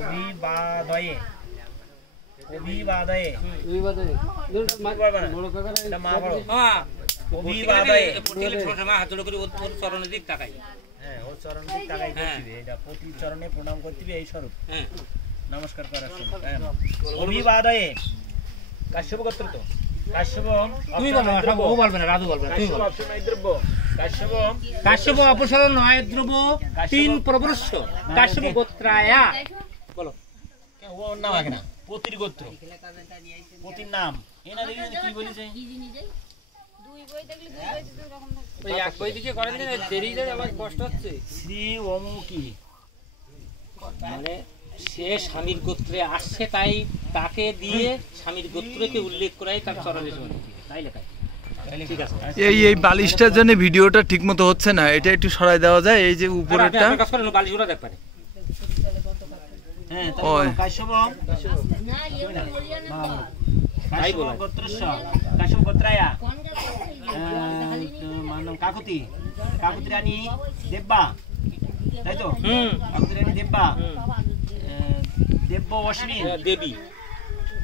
অভিবাদয়ে অভিবাদয়ে অভিবাদয়ে বড় কাকার এটা মা বড় হ্যাঁ অভিবাদয়ে পটিলে ছোটমা হাত জোড় করে ওর চরণের দিক তাকাই হ্যাঁ ওর চরণের দিক তাকাই করতে এটা প্রতি চরণে প্রণাম করতে এই স্বরূপ হ্যাঁ নমস্কার করার সময় অভিবাদয়ে কাশ্যপ গোত্র তো কাশ্যপ তুমি বলো ও বলবে না রাজু বলবে না তুমি বলো অপশন দ্রব্য কাশ্যপ অপসরণ নয় দ্রব্য তিন প্রবর্ষ কাশ্যপ গোত্রায়া বলো ও নাম আগে না পতির গোত্র পতির নাম এনা দেখি কি বলেছে দুই বই দেখলে দুই বই দুই রকম থাকে ওই এক বই দিকে করেন না দেরিতে আমার কষ্ট হচ্ছে শ্রী অমুকি মানে সে স্বামীর গোত্রে আসছে তাই তাকে দিয়ে স্বামীর গোত্রকে উল্লেখ করাই তার চরণে তাই লেখায় ঠিক আছে এই বালিশটার জন্য ভিডিওটা ঠিকমতো হচ্ছে না, এটা একটু সরাই দেওয়া যায়। এই যে উপরেরটা কাজ করেন বালিশ ওরা দেখ পারে হ্যাঁ ওই কাশ্যপ না ইয়ে বলিয়া না কাশ্যপ গোত্রস্য কাশ্যপ গোত্রায়া কোনটা মানম কাকুতি কাকুতি রানী দেব্বা তাই তো কাকুতি রানী দেব্বা দেব্য অশ্বিন দেবী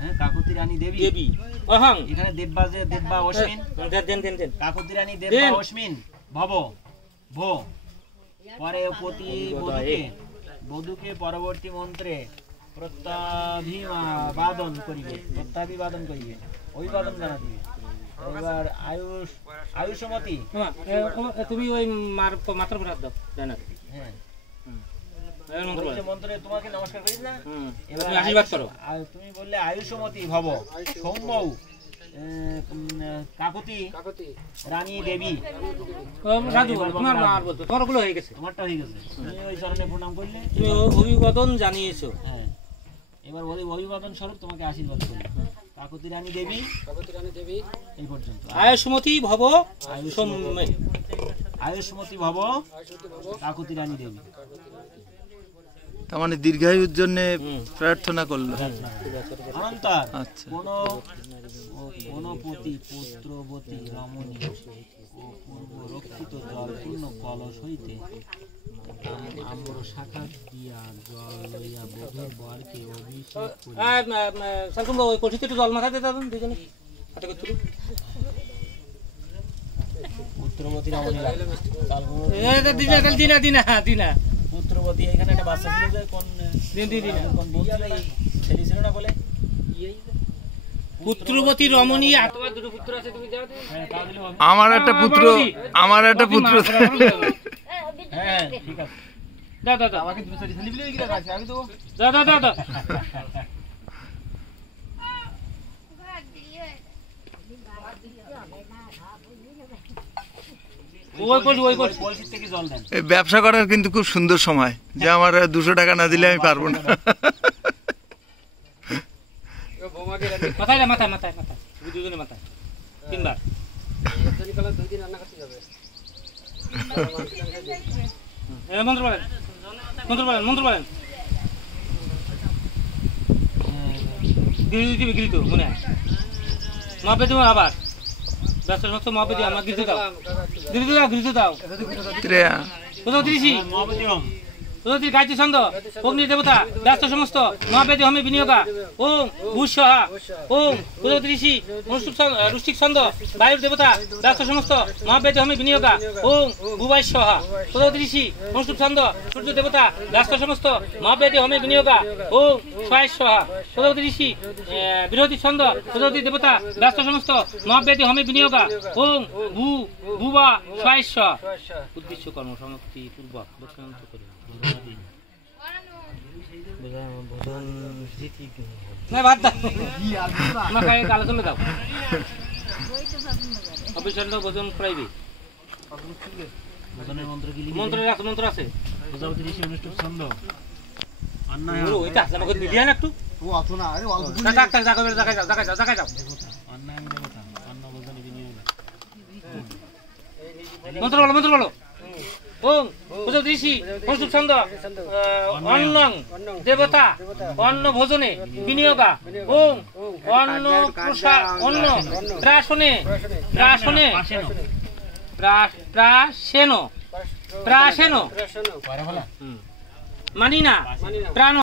হ্যাঁ কাকুতি রানী দেবী দেবী অহং এখানে দেব্বা যে দেব্বা অশ্বিন দেন দেন দেন কাকুতি রানী দেব্বা অশ্বিন ভব ভো পরে পতি বধূকে পরবর্তী মন্ত্রে প্রত্যাভিবাদন করিবে অভিবাদন জানা দিবে। এবার আয়ুষমতি তুমি ওই মাত্র ভরাত দাও জানা হ্যাঁ মন্ত্রে তোমাকে নমস্কার করিস না এবার আশীর্বাদ করো তুমি বললে আয়ুষমতি ভব সৌম্যৌ কাকুতি রানী দেবী রাজু তোমার মার বলতো তোমারগুলো হয়ে গেছে আমারটা হয়ে গেছে তুমি ওই চরণে প্রণাম করলে তুমি অভিবাদন জানিয়েছো হ্যাঁ এবার ওই অভিবাদন স্বরূপ তোমাকে আশীর্বাদ করলে কাকুতি রানী দেবী এই পর্যন্ত আয়ুষ্মতি ভব আয়ুষ্মতি ভব কাকুতি রানী দেবী তার মানে দীর্ঘায়ুর জন্য প্রার্থনা করলো। অনন্তর আচ্ছা কোন পতি পুত্রবতী রমণী ও পূর্ব রক্ষিত জল পূর্ণ কলস হইতে আম্র শাখা দিয়া জল লইয়া বধূর বরকে অভিষেক সালকুম ওই কঠিতে একটু জল মাথাতে দাও দুজনে হাতে তুলি পুত্রবতী রমণী দিনা পুত্রবতী এখানে একটা বাচ্চা ছিল যে কোন কোন বন্ধু ছেলে ছিল না বলে পুত্রবতী রমণী তোমার দুটো পুত্র আছে তুমি যাও আমার একটা পুত্র হ্যাঁ ঠিক আছে দাও আমাকে দুটো ছেলে ছেলে কি রাখা আছে আমি তো দাও ব্যবসা করার কিন্তু খুব সুন্দর সময়, যে আমার 200 টাকা না দিলে আমি পারবো না। মাথায় দুজনে মাথায় তিনবার মন্ত্র বলেন গৃহীত মনে হয় মাপে দেবো আবার ব্যস্ত সমস্ত মাপে দিয়ে আমার গৃহীত দাও কোথাও তিরিশি গায়ত্রী ছন্দ অগ্নি দেবতা ব্যস্ত সমস্ত মহাবেদী হমে বিনিয়োগা ওম ভূষহা ওম কুদত্রিষি রুষ্টিক ছন্দ বায়ুর দেবতা ব্যস্ত সমস্ত মহাবেদী হমে বিনিয়োগা ওম ভূবাইশ্বহা কুদত্রিষি অনুষ্ঠুপ ছন্দ সূর্য দেবতা ব্যস্ত সমস্ত মহাবেদী হমে বিনিয়োগা ওম স্বয়শ্বহা কুদত্রিষি বিরোধী ছন্দ কুদত্রী দেবতা ব্যস্ত সমস্ত মহাবেদী হমে বিনিয়োগা ওম ভূবা স্বয়শ্বহা উদ্দেশ্য কর্ম সমাপ্তি পূর্বক দক্ষিণান্ত করি আলোচনা দাও অফিসার ভোজন প্রাইভে মন্ত্র আছে মন্ত্র বলো ওম ঋষি অনুষ্ঠুপ ছন্দ অন্নং দেবতা অন্ন ভোজনে বিনিয়োগা ওম অন্ন প্রাশনে প্রাশেন মানি না প্রাণ